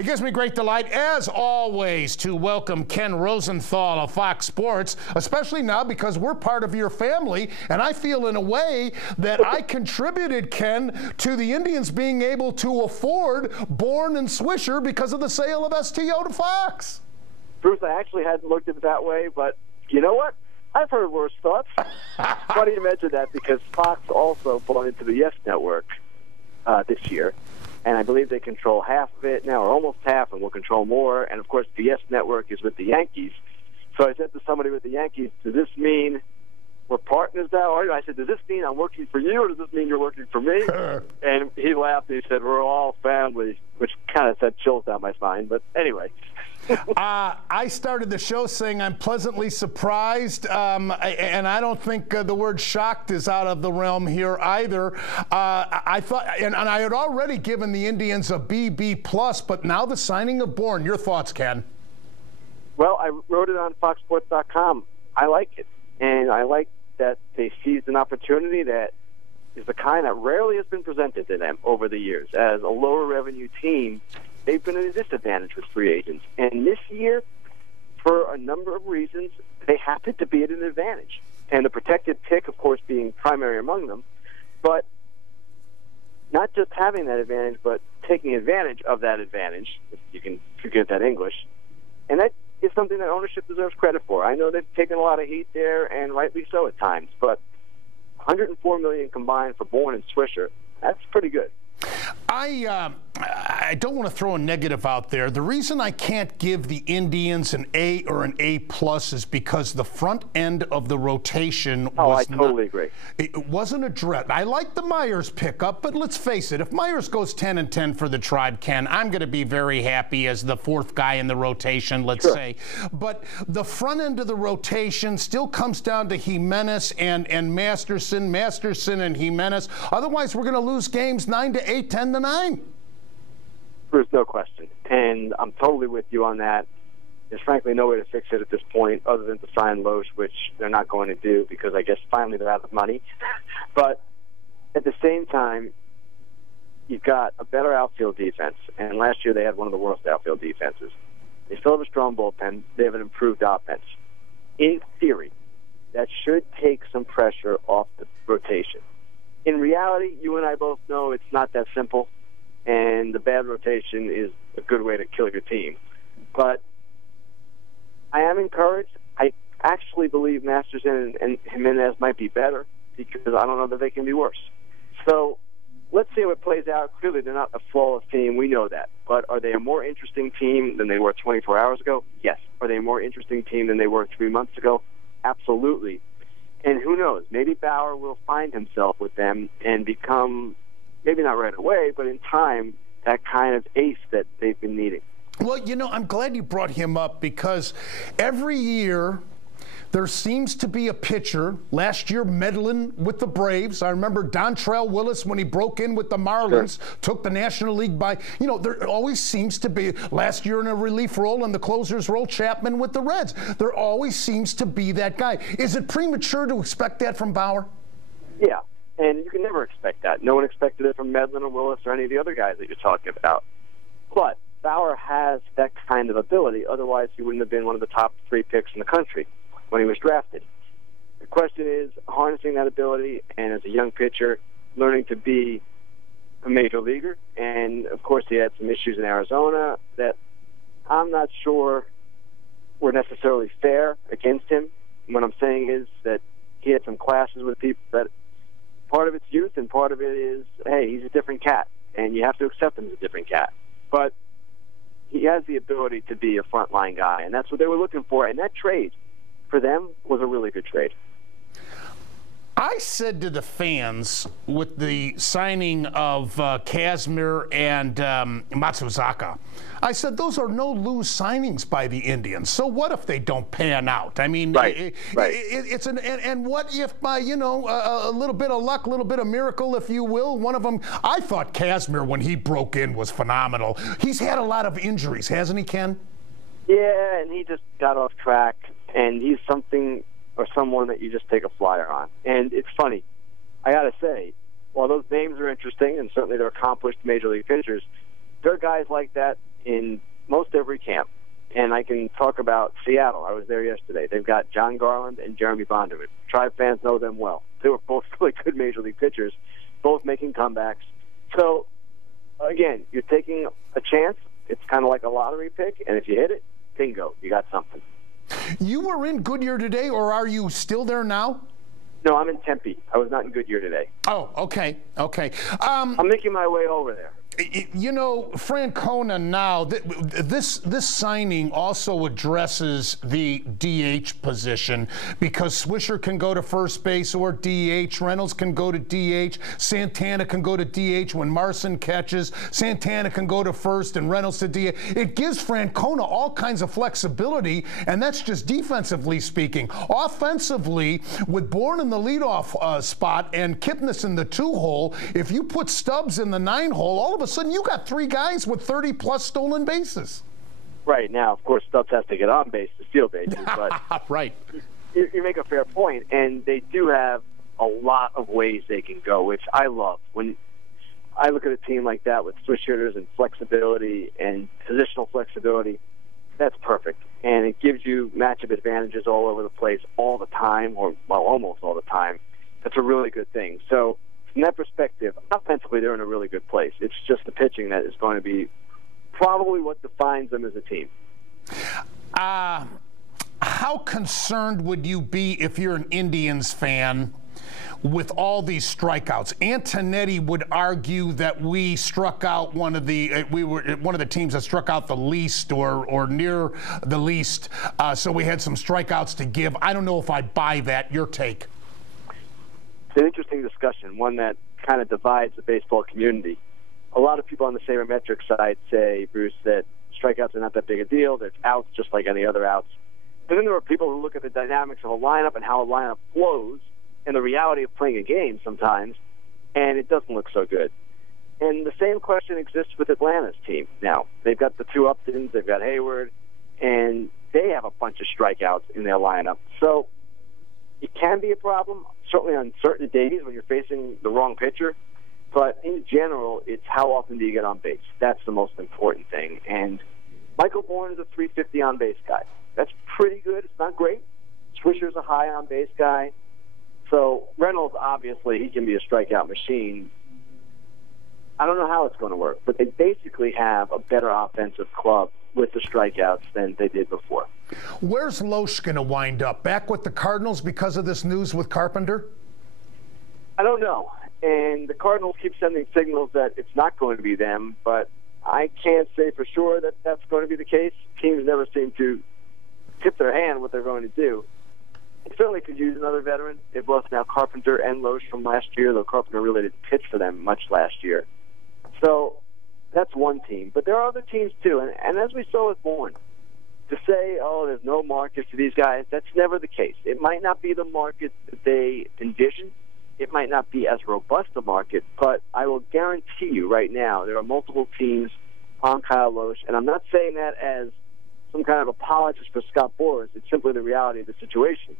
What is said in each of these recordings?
It gives me great delight, as always, to welcome Ken Rosenthal of Fox Sports, especially now because we're part of your family, and I feel in a way that I contributed, Ken, to the Indians being able to afford Bourn and Swisher because of the sale of STO to Fox. Bruce, I actually hadn't looked at it that way, but you know what? I've heard worse thoughts. Funny you mention that because Fox also bought into the Yes Network this year, and I believe they control half of it now, or almost half, and will control more. And, of course, the Yes Network is with the Yankees. So I said to somebody with the Yankees, does this mean we're partners now? Or I said, does this mean I'm working for you, or does this mean you're working for me? And he laughed, and he said, we're all family, which kind of sent chills down my spine. But anyway. I started the show saying I'm pleasantly surprised, and I don't think the word shocked is out of the realm here either. I thought, and I had already given the Indians a B+, but now the signing of Bourn. Your thoughts, Ken? Well, I wrote it on FoxSports.com. I like it, and I like that they seized an opportunity that is the kind that rarely has been presented to them over the years. As a lower revenue team, they've been at a disadvantage with free agents. And this year, for a number of reasons, they happen to be at an advantage. And the protected pick, of course, being primary among them. But not just having that advantage, but taking advantage of that advantage, if you can forget that English. And that is something that ownership deserves credit for. I know they've taken a lot of heat there, and rightly so at times. But $104 million combined for Bourn and Swisher, that's pretty good. I don't want to throw a negative out there. The reason I can't give the Indians an A or an A+ is because the front end of the rotation was I totally agree. It wasn't addressed. I like the Myers pickup, but let's face it, if Myers goes 10-10 for the Tribe, Ken, I'm going to be very happy as the fourth guy in the rotation, let's say. But the front end of the rotation still comes down to Jimenez and Masterson and Jimenez. Otherwise, we're going to lose games 9-8, 10-9. There's no question. And I'm totally with you on that. There's frankly no way to fix it at this point other than to sign Loesch, which they're not going to do because I guess finally they're out of money. But at the same time, you've got a better outfield defense. And last year they had one of the worst outfield defenses. They still have a strong bullpen. They have an improved offense. In theory, that should take some pressure off the rotation. In reality, you and I both know it's not that simple. And the bad rotation is a good way to kill your team. But I am encouraged. I actually believe Masterson and Jimenez might be better because I don't know that they can be worse. So let's see how it plays out. Clearly, they're not a flawless team. We know that. But are they a more interesting team than they were 24 hours ago? Yes. Are they a more interesting team than they were 3 months ago? Absolutely. And who knows? Maybe Bauer will find himself with them and become, maybe not right away, but in time, that kind of ace that they've been needing. Well, you know, I'm glad you brought him up because every year there seems to be a pitcher. Last year, meddling with the Braves. I remember Dontrell Willis, when he broke in with the Marlins, took the National League by, you know, there always seems to be, last year in a relief role and the closer's role, Chapman with the Reds. There always seems to be that guy. Is it premature to expect that from Bauer? Yeah. And you can never expect that. No one expected it from Medlin or Willis or any of the other guys that you're talking about. But Bauer has that kind of ability. Otherwise, he wouldn't have been one of the top 3 picks in the country when he was drafted. The question is harnessing that ability and, as a young pitcher, learning to be a major leaguer. And, of course, he had some issues in Arizona that I'm not sure were necessarily fair against him. What I'm saying is that he had some clashes with people that part of it's youth, and part of it is, hey, he's a different cat, and you have to accept him as a different cat. But he has the ability to be a frontline guy, and that's what they were looking for. And that trade, for them, was a really good trade. I said to the fans with the signing of Kazmir and Matsuzaka, I said those are no-lose signings by the Indians. So what if they don't pan out? I mean, it's and what if by, you know, a little bit of luck, a little bit of miracle, if you will, one of them. I thought Kazmir, when he broke in, was phenomenal. He's had a lot of injuries, hasn't he, Ken? Yeah, and he just got off track, and he's something or someone that you just take a flyer on. And it's funny. I got to say, while those names are interesting, and certainly they're accomplished major league pitchers, there are guys like that in most every camp. And I can talk about Seattle. I was there yesterday. They've got John Garland and Jeremy Bonderman. Tribe fans know them well. They were both really good Major League pitchers, both making comebacks. So, again, you're taking a chance. It's kind of like a lottery pick, and if you hit it, bingo, you got something. You were in Goodyear today, or are you still there now? No, I'm in Tempe. I was not in Goodyear today. Oh, okay, okay. I'm making my way over there. You know, Francona now, this signing also addresses the DH position, because Swisher can go to first base or DH, Reynolds can go to DH, Santana can go to DH when Marson catches, Santana can go to first and Reynolds to DH. It gives Francona all kinds of flexibility, and that's just defensively speaking. Offensively, with Bourn in the leadoff spot and Kipnis in the 2-hole, if you put Stubbs in the 9-hole, all of a sudden you got 3 guys with 30-plus stolen bases. Right. Now, of course, Stubbs has to get on base to steal bases, but right. You make a fair point, and they do have a lot of ways they can go, which I love. When I look at a team like that with switch hitters and flexibility and positional flexibility, that's perfect. And it gives you matchup advantages all over the place all the time, or, well, almost all the time. That's a really good thing. So, from that perspective, offensively, they're in a really good place. It's just the pitching that is going to be probably what defines them as a team. How concerned would you be if you're an Indians fan with all these strikeouts? Antonetti would argue that we struck out one of the teams that struck out the least or near the least, so we had some strikeouts to give. I don't know if I buy that. Your take? It's an interesting discussion, one that kind of divides the baseball community. A lot of people on the sabermetric side say, Bruce, that strikeouts are not that big a deal. There's outs just like any other outs. But then there are people who look at the dynamics of a lineup and how a lineup flows and the reality of playing a game sometimes, and it doesn't look so good. And the same question exists with Atlanta's team now. They've got the 2 Uptons, they've got Hayward, and they have a bunch of strikeouts in their lineup. So it can be a problem, certainly on certain days when you're facing the wrong pitcher. But in general, it's how often do you get on base. That's the most important thing. And Michael Bourn is a 350 on-base guy. That's pretty good. It's not great. Swisher's a high on-base guy. So Reynolds, obviously, he can be a strikeout machine. I don't know how it's going to work, but they basically have a better offensive club with the strikeouts than they did before. Where's Loesch going to wind up? Back with the Cardinals because of this news with Carpenter? I don't know. And the Cardinals keep sending signals that it's not going to be them, but I can't say for sure that that's going to be the case. Teams never seem to tip their hand what they're going to do. It certainly could use another veteran. They've lost now Carpenter and Loesch from last year, though Carpenter really didn't pitch for them much last year. So that's one team. But there are other teams, too. And as we saw with Bourn, to say, oh, there's no market for these guys, that's never the case. It might not be the market that they envisioned. It might not be as robust a market, but I will guarantee you right now there are multiple teams on Kyle Loesch, and I'm not saying that as some kind of apologist for Scott Boras. It's simply the reality of the situation.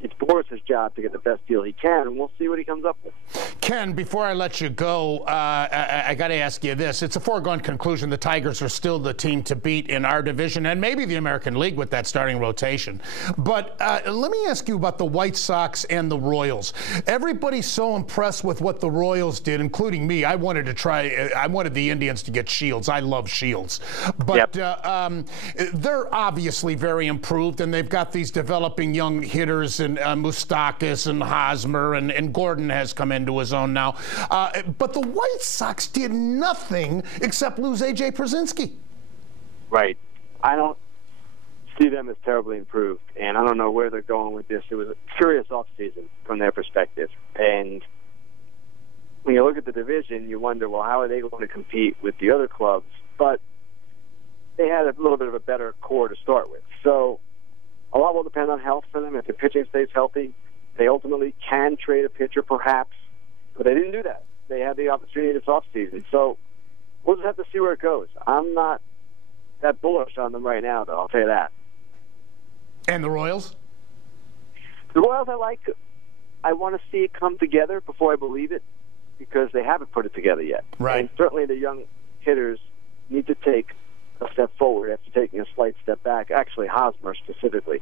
It's Boras' job to get the best deal he can, and we'll see what he comes up with. Ken, before I let you go, I got to ask you this. It's a foregone conclusion the Tigers are still the team to beat in our division and maybe the American League with that starting rotation. But let me ask you about the White Sox and the Royals. Everybody's so impressed with what the Royals did, including me. I wanted the Indians to get Shields. I love Shields. But they're obviously very improved, and they've got these developing young hitters and Moustakas and Hosmer, and Gordon has come into his own now. But the White Sox did nothing except lose A.J. Przinsky. Right. I don't see them as terribly improved, and I don't know where they're going with this. It was a curious offseason from their perspective. And when you look at the division, you wonder, well, how are they going to compete with the other clubs? But they had a little bit of a better core to start with. So a lot will depend on health for them. If the pitching stays healthy, they ultimately can trade a pitcher perhaps, but they didn't do that. They had the opportunity this offseason. So we'll just have to see where it goes. I'm not that bullish on them right now, though, I'll tell you that. And the Royals? The Royals I want to see it come together before I believe it, because they haven't put it together yet. Right. And certainly the young hitters need to take actually Hosmer specifically.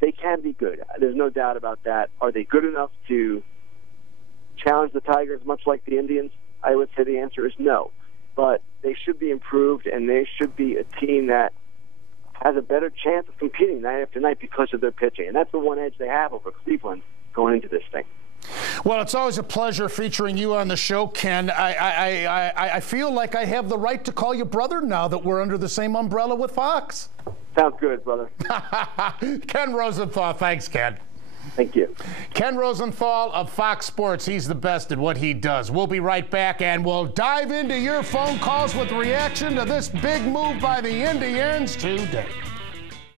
They can be good. There's no doubt about that. Are they good enough to challenge the Tigers much like the Indians? I would say the answer is no. But they should be improved, and they should be a team that has a better chance of competing night after night because of their pitching. And that's the one edge they have over Cleveland going into this thing. Well, it's always a pleasure featuring you on the show, Ken. I feel like I have the right to call you brother now that we're under the same umbrella with Fox. Sounds good, brother. Ken Rosenthal. Thanks, Ken. Thank you. Ken Rosenthal of Fox Sports. He's the best at what he does. We'll be right back, and we'll dive into your phone calls with reaction to this big move by the Indians today.